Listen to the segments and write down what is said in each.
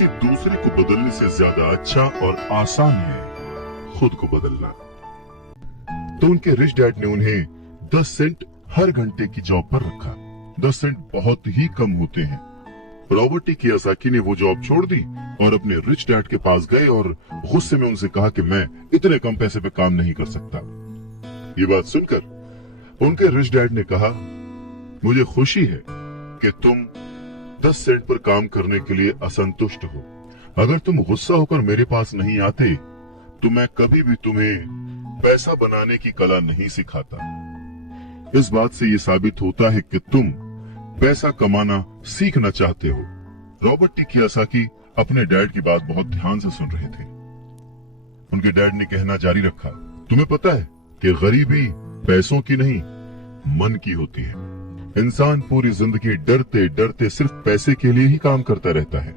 किसी दूसरे को बदलने से ज्यादा अच्छा और आसान है खुद को बदलना। तो उनके रिच डैड ने उन्हें 10 सेंट हर घंटे की जॉब पर रखा। 10 सेंट बहुत ही कम होते हैं। रॉबर्ट टी कियोसाकी ने वो जॉब छोड़ दी और अपने रिच डैड के पास गए और गुस्से में उनसे कहा कि मैं इतने कम पैसे पे काम नहीं कर सकता। ये बात सुनकर उनके रिच डैड ने कहा, मुझे खुशी है कि तुम 10 सेंट पर काम करने के लिए असंतुष्ट हो। अगर तुम गुस्सा होकर मेरे पास नहीं आते तो मैं कभी भी तुम्हें पैसा बनाने की कला नहीं सिखाता। इस बात से ये साबित होता है कि तुम पैसा कमाना सीखना चाहते हो। रॉबर्ट टी कियोसाकी अपने डैड की बात बहुत ध्यान से सुन रहे थे। उनके डैड ने कहना जारी रखा, तुम्हें पता है कि गरीबी पैसों की नहीं मन की होती है। इंसान पूरी जिंदगी डरते डरते सिर्फ पैसे के लिए ही काम करता रहता है।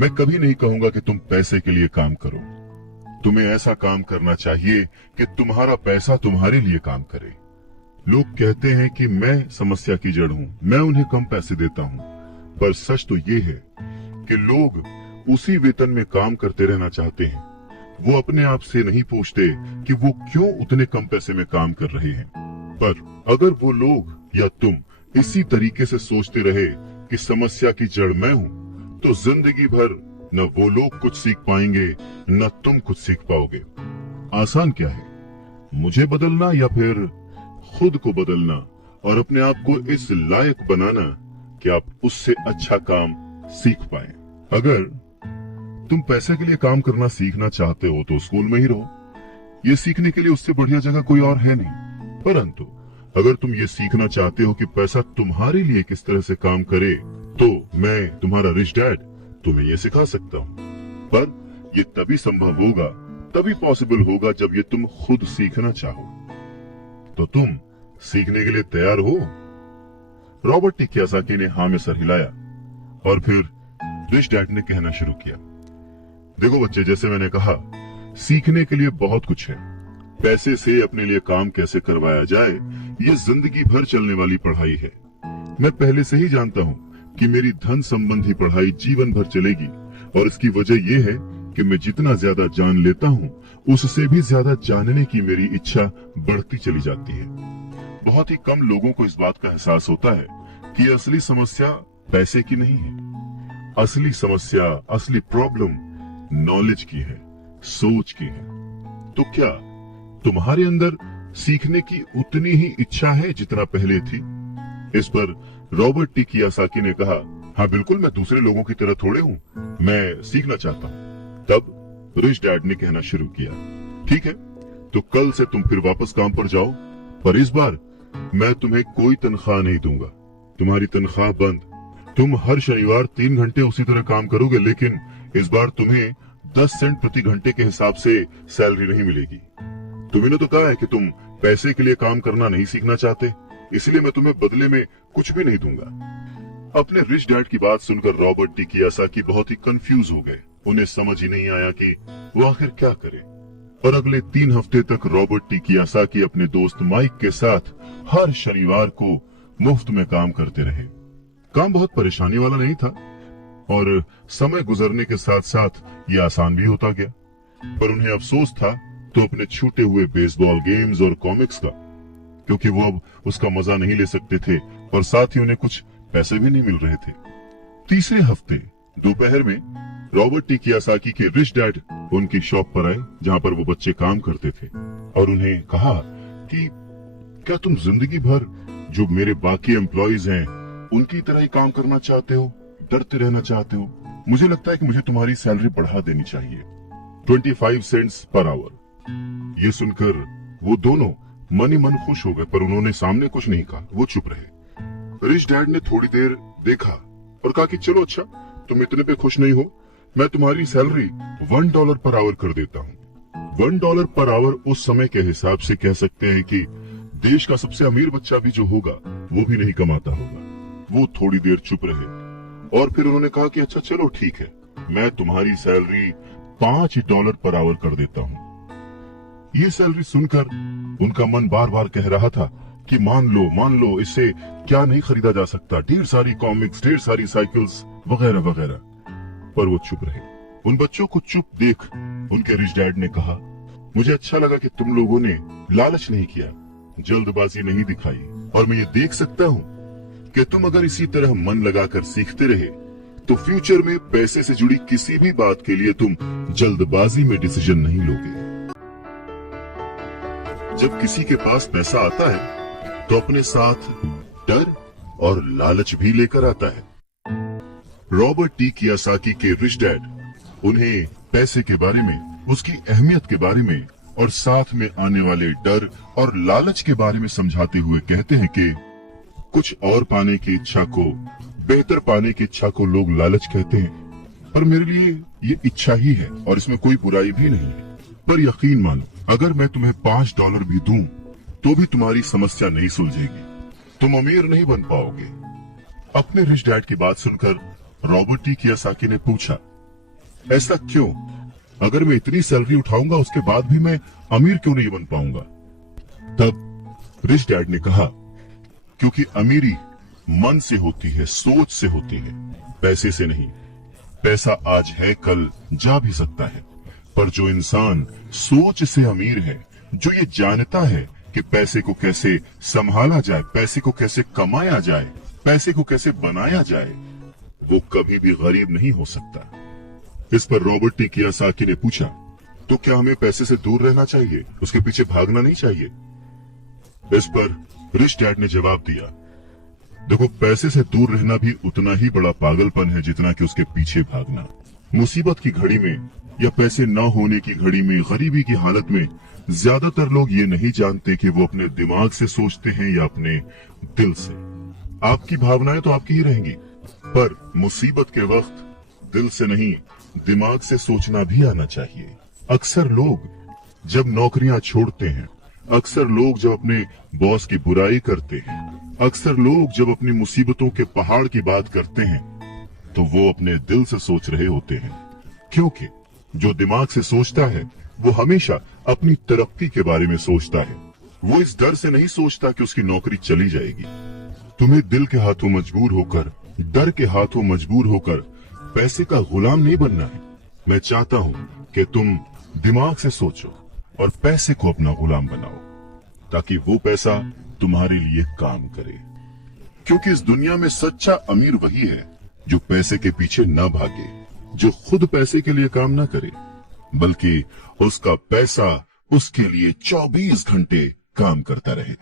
मैं कभी नहीं कहूंगा कि तुम पैसे के लिए काम करो। तुम्हें ऐसा काम करना चाहिए कि तुम्हारा पैसा तुम्हारे लिए काम करे। लोग कहते हैं कि मैं समस्या की जड़ हूँ, मैं उन्हें कम पैसे देता हूँ, पर सच तो ये है कि लोग उसी वेतन में काम करते रहना चाहते हैं। वो अपने आप से नहीं पूछते कि वो क्यों उतने कम पैसे में काम कर रहे हैं। पर अगर वो लोग या तुम इसी तरीके से सोचते रहे कि समस्या की जड़ मैं हूँ, तो जिंदगी भर न वो लोग कुछ सीख पाएंगे न तुम कुछ सीख पाओगे। आसान क्या है, मुझे बदलना या फिर खुद को बदलना और अपने आप को इस लायक बनाना कि आप उससे अच्छा काम सीख पाए। अगर तुम पैसे के लिए काम करना सीखना चाहते हो तो स्कूल में ही रहो। ये सीखने के लिए उससे बढ़िया जगह कोई और है नहीं। परंतु अगर तुम ये सीखना चाहते हो कि पैसा तुम्हारे लिए किस तरह से काम करे, तो मैं तुम्हारा रिच डैड तुम्हें ये सिखा सकता हूँ। पर ये तभी संभव होगा, तभी पॉसिबल होगा जब ये तुम खुद सीखना चाहो। तो तुम सीखने के लिए तैयार हो? रॉबर्ट टी कियोसाकी ने हाँ में सर हिलाया और फिर रिच डैड ने कहना शुरू किया, देखो बच्चे, जैसे मैंने कहा, सीखने के लिए बहुत कुछ है। पैसे से अपने लिए काम कैसे करवाया जाए, ये जिंदगी भर चलने वाली पढ़ाई है। मैं पहले से ही जानता हूँ कि मेरी धन संबंधी पढ़ाई जीवन भर चलेगी और इसकी वजह यह है कि मैं जितना ज्यादा जान लेता हूँ उससे भी ज्यादा जानने की मेरी इच्छा बढ़ती चली जाती है। बहुत ही कम लोगों को इस बात का एहसास होता है कि असली समस्या पैसे की नहीं है। असली समस्या, असली प्रॉब्लम नॉलेज की है, सोच की है। तो क्या तुम्हारे अंदर सीखने की उतनी ही इच्छा है जितना पहले थी? इस पर रॉबर्ट टी कियोसाकी ने कहा, हाँ बिल्कुल, मैं दूसरे लोगों की तरह थोड़े हूँ, मैं सीखना चाहता हूँ। तब रिच डैड ने कहना शुरू किया, ठीक है, तो कल से तुम फिर वापस काम पर जाओ, पर इस बार मैं तुम्हें कोई तनख्वाह नहीं दूंगा। तुम्हारी तनख्वाह बंद। तुम हर शनिवार 3 घंटे उसी तरह काम करोगे, लेकिन इस बार तुम्हें 10 सेंट प्रति घंटे के हिसाब से सैलरी नहीं मिलेगी। तुमने तो कहा है कि तुम पैसे के लिए काम करना नहीं सीखना चाहते, इसलिए मैं तुम्हें बदले में कुछ भी नहीं दूंगा। अपने रिच डैड की बात सुनकर रॉबर्ट टी कियोसाकी बहुत ही कंफ्यूज हो गए। उन्हें समझ ही नहीं आया कि वो आखिर क्या करे। और अगले 3 हफ्ते तक रॉबर्ट टी कियोसाकी अपने दोस्त माइक के साथ हर शनिवार को मुफ्त में काम करते रहे। काम बहुत परेशानी वाला नहीं था और समय गुजरने के साथ साथ ये आसान भी होता गया। पर उन्हें अफसोस था तो अपने छूटे हुए बेसबॉल गेम्स और कॉमिक्स का, क्योंकि वो अब उसका मजा नहीं ले सकते थे और साथ ही उन्हें कुछ पैसे भी नहीं मिल रहे थे। तीसरे हफ्ते दोपहर में रॉबर्ट टी कियोसाकी के रिच डैड उनकी शॉप पर आए जहां पर वो बच्चे काम करते थे और उन्हें कहा कि क्या तुम जिंदगी भर जो मेरे बाकी एम्प्लॉइज हैं उनकी तरह ही काम करना चाहते हो, डरते रहना चाहते हो? मुझे लगता है कि मुझे तुम्हारी सैलरी बढ़ा देनी चाहिए, 25 सेंट्स पर आवर। ये सुनकर वो दोनों मन ही मन खुश हो गए, पर उन्होंने सामने कुछ नहीं कहा, वो चुप रहे। रिच डैड ने थोड़ी देर देखा और कहा कि चलो अच्छा, तुम इतने पे खुश नहीं हो, मैं तुम्हारी सैलरी $1 पर आवर कर देता हूँ। $1 पर आवर उस समय के हिसाब से कह सकते हैं कि देश का सबसे अमीर बच्चा भी जो होगा वो भी नहीं कमाता होगा। वो थोड़ी देर चुप रहे और फिर उन्होंने कहा कि अच्छा चलो ठीक है, मैं तुम्हारी सैलरी $5 पर आवर कर देता हूँ। ये सैलरी सुनकर उनका मन बार बार कह रहा था कि मान लो, इससे क्या नहीं खरीदा जा सकता, ढेर सारी कॉमिक्स, ढेर सारी साइकिल्स वगैरह वगैरह। पर वो चुप रहे। उन बच्चों को चुप देख उनके रिच डैड ने कहा, मुझे अच्छा लगा कि तुम लोगों ने लालच नहीं किया, जल्दबाजी नहीं दिखाई, और मैं ये देख सकता हूँ कि तुम अगर इसी तरह मन लगाकर सीखते रहे तो फ्यूचर में पैसे से जुड़ी किसी भी बात के लिए तुम जल्दबाजी में डिसीजन नहीं लोगे। जब किसी के पास पैसा आता है तो अपने साथ डर और लालच भी लेकर आता है। रॉबर्ट टी कियोसाकी के रिच डैड उन्हें पैसे के बारे में, उसकी अहमियत के बारे में और साथ में आने वाले डर और लालच के बारे में समझाते हुए कहते हैं कि कुछ और पाने की इच्छा को, बेहतर पाने की इच्छा को लोग लालच कहते हैं, पर मेरे लिए ये इच्छा ही है और इसमें कोई बुराई भी नहीं है। पर यकीन मानो, अगर मैं तुम्हें $5 भी दूं तो भी तुम्हारी समस्या नहीं सुलझेगी, तुम अमीर नहीं बन पाओगे। अपने रिच डैड की बात सुनकर रॉबर्ट टी कियोसाकी ने पूछा, ऐसा क्यों? अगर मैं इतनी सैलरी उठाऊंगा उसके बाद भी मैं अमीर क्यों नहीं बन पाऊंगा? तब रिच डैड ने कहा, क्योंकि अमीरी मन से होती है, सोच से होती है, पैसे से नहीं। पैसा आज है, कल जा भी सकता है, पर जो इंसान सोच से अमीर है, जो ये जानता है कि पैसे को कैसे संभाला जाए, पैसे को कैसे कमाया जाए, पैसे को कैसे बनाया जाए, वो कभी भी गरीब नहीं हो सकता। इस पर रॉबर्ट टी कियोसाकी ने पूछा, तो क्या हमें पैसे से दूर रहना चाहिए, उसके पीछे भागना नहीं चाहिए? इस पर रिच डैड ने जवाब दिया, देखो, पैसे से दूर रहना भी उतना ही बड़ा पागलपन है जितना कि उसके पीछे भागना। मुसीबत की घड़ी में या पैसे न होने की घड़ी में, गरीबी की हालत में ज्यादातर लोग ये नहीं जानते कि वो अपने दिमाग से सोचते हैं या अपने दिल से। आपकी भावनाएं तो आपकी ही रहेंगी, पर मुसीबत के वक्त दिल से नहीं, दिमाग से सोचना भी आना चाहिए। अक्सर लोग जब नौकरियां छोड़ते हैं, अक्सर लोग जब अपने बॉस की बुराई करते हैं, अक्सर लोग जब अपनी मुसीबतों के पहाड़ की बात करते हैं, तो वो अपने दिल से सोच रहे होते हैं, क्योंकि जो दिमाग से सोचता है वो हमेशा अपनी तरक्की के बारे में सोचता है। वो इस डर से नहीं सोचता कि उसकी नौकरी चली जाएगी। तुम्हें दिल के हाथों मजबूर होकर, डर के हाथों मजबूर होकर पैसे का गुलाम नहीं बनना है। मैं चाहता हूँ कि तुम दिमाग से सोचो और पैसे को अपना गुलाम बनाओ, ताकि वो पैसा तुम्हारे लिए काम करे। क्योंकि इस दुनिया में सच्चा अमीर वही है जो पैसे के पीछे न भागे, जो खुद पैसे के लिए काम न करे, बल्कि उसका पैसा उसके लिए 24 घंटे काम करता रहे।